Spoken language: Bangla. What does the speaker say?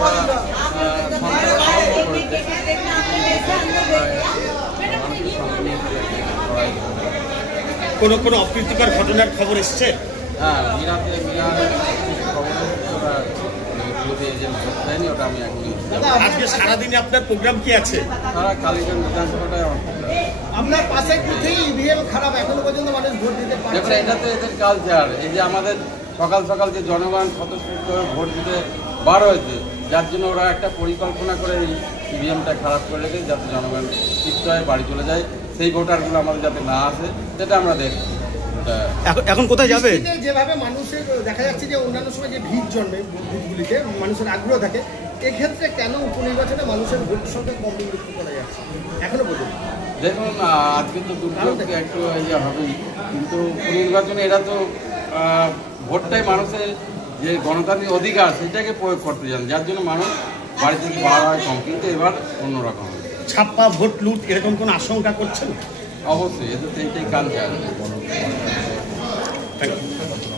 বা কোনো অপ্রীতিকর ঘটনার খবর এসছে? হ্যাঁ, মিরাতে খবর ওটা আমি এখনই। আজকে সারাদিনে আপনার প্রোগ্রাম কি আছে? সারা কালীগঞ্জ বিধানসভাটাই আমার আপনার পাশে ইভিএম খারাপ, এখনো পর্যন্ত মানুষ ভোট দিতে পারছে। দেখুন, এটা তো এদের কালচার। এই যে আমাদের সকাল সকাল যে জনগণ স্বতঃস্ফূর্ত ভোট দিতে বার হয়েছে, যার জন্য ওরা একটা পরিকল্পনা করে এই ইভিএমটা খারাপ করে রেখে যাতে জনগণ শিফট হয়, বাড়ি চলে যায়, সেই ভোটারগুলো আমাদের যাতে না আসে, সেটা আমরা দেখছি। এখন কোথায় যাবে? যেভাবে মানুষের দেখা যাচ্ছে যে অন্যান্য সময় যে ভিড় জন্মে বুথগুলিতে, মানুষের আগ্রহ থাকে, এক্ষেত্রে কেন উপনির্বাচনে মানুষের ভোট সংখ্যা কম লক্ষ্য করা যাচ্ছে এখনো পর্যন্ত? দেখুন, আজকে তো দুর্যোগ একটু ইয়ে হবেই, কিন্তু উপনির্বাচনে এরা তো ভোটটাই মানুষের যে গণতান্ত্রিক অধিকার সেটাকে প্রয়োগ করতে যান, যার জন্য মানুষ বাড়ি থেকে বার হয় কম, কিন্তু এবার অন্যরকম। ছাপ্পা ভোট লুট এরকম কোনো আশঙ্কা করছেন? অবশ্যই, এতে এইটাই কালচার। Thank you.